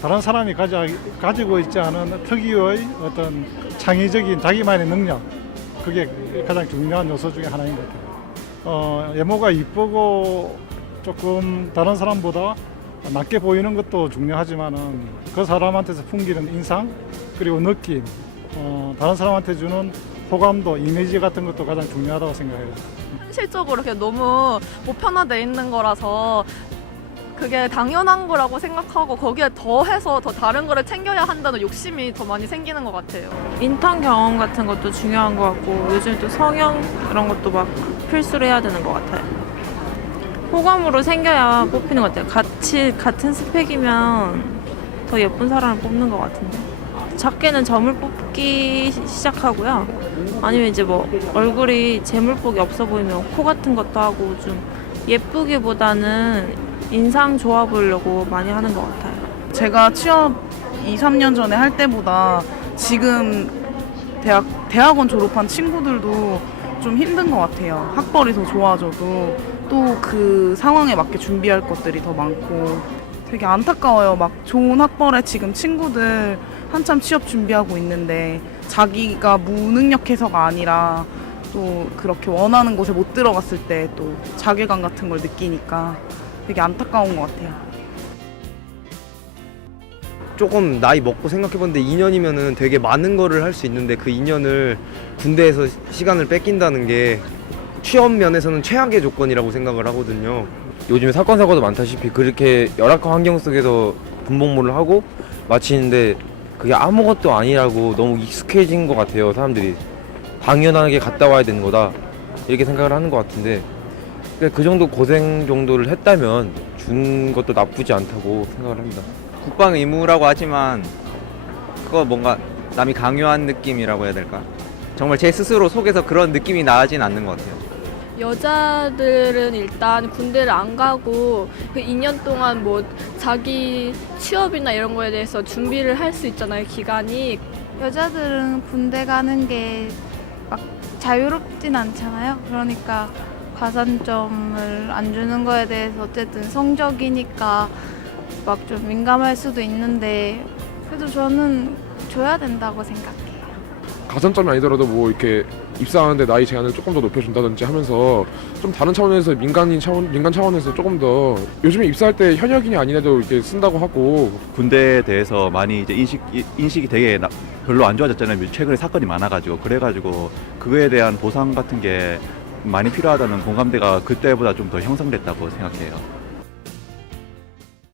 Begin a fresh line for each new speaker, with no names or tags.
다른 사람이 가지, 가지고 있지 않은 특유의 어떤 창의적인 자기만의 능력 그게 가장 중요한 요소 중에 하나인 것 같아요. 어, 외모가 이쁘고 조금 다른 사람보다 낮게 보이는 것도 중요하지만은 그 사람한테서 풍기는 인상 그리고 느낌 어, 다른 사람한테 주는 호감도 이미지 같은 것도 가장 중요하다고 생각해요.
현실적으로 그냥 너무 보편화돼 있는 거라서 그게 당연한 거라고 생각하고 거기에 더해서 더 다른 거를 챙겨야 한다는 욕심이 더 많이 생기는 것 같아요.
인턴 경험 같은 것도 중요한 것 같고 요즘 또 성형 그런 것도 막 필수로 해야 되는 것 같아요. 호감으로 생겨야 뽑히는 것 같아요. 같이 같은 스펙이면 더 예쁜 사람을 뽑는 것 같은데. 작게는 점을 뽑기 시- 시작하고요. 아니면 이제 뭐 얼굴이 재물복이 없어 보이면 코 같은 것도 하고 좀 예쁘기보다는 인상 좋아 보이려고 많이 하는 것 같아요.
제가 취업 2, 3년 전에 할 때보다 지금 대학, 대학원 졸업한 친구들도 좀 힘든 것 같아요. 학벌이 더 좋아져도 또 그 상황에 맞게 준비할 것들이 더 많고 되게 안타까워요. 막 좋은 학벌에 지금 친구들 한참 취업 준비하고 있는데 자기가 무능력해서가 아니라 또 그렇게 원하는 곳에 못 들어갔을 때 또 자괴감 같은 걸 느끼니까 되게 안타까운 것 같아요.
조금 나이 먹고 생각해봤는데 2년이면은 되게 많은 거를 할 수 있는데 그 2년을 군대에서 시간을 뺏긴다는 게 취업 면에서는 최악의 조건이라고 생각을 하거든요.
요즘에 사건 사고도 많다시피 그렇게 열악한 환경 속에서 군복무를 하고 마치는데 그게 아무것도 아니라고 너무 익숙해진 것 같아요 사람들이 당연하게 갔다 와야 되는 거다 이렇게 생각을 하는 것 같은데 그 정도 고생 정도를 했다면 준 것도 나쁘지 않다고 생각을 합니다.
국방 의무라고 하지만 그거 뭔가 남이 강요한 느낌이라고 해야 될까? 정말 제 스스로 속에서 그런 느낌이 나진 않는 것 같아요.
여자들은 일단 군대를 안 가고 그 2년 동안 뭐 자기 취업이나 이런 거에 대해서 준비를 할 수 있잖아요, 기간이.
여자들은 군대 가는 게 막 자유롭진 않잖아요. 그러니까 가산점을 안 주는 거에 대해서 어쨌든 성적이니까 막 좀 민감할 수도 있는데 그래도 저는 줘야 된다고 생각해요.
가산점이 아니더라도 뭐 이렇게 입사하는데 나이 제한을 조금 더 높여준다든지 하면서 좀 다른 차원에서 민간인 차원 민간 차원에서 조금 더 요즘에 입사할 때 현역인이 아니라도 이렇게 쓴다고 하고
군대에 대해서 많이 이제 인식 인식이 되게 나- 별로 안 좋아졌잖아요. 최근에 사건이 많아가지고 그래가지고 그거에 대한 보상 같은 게 많이 필요하다는 공감대가 그때보다 좀 더 형성됐다고 생각해요.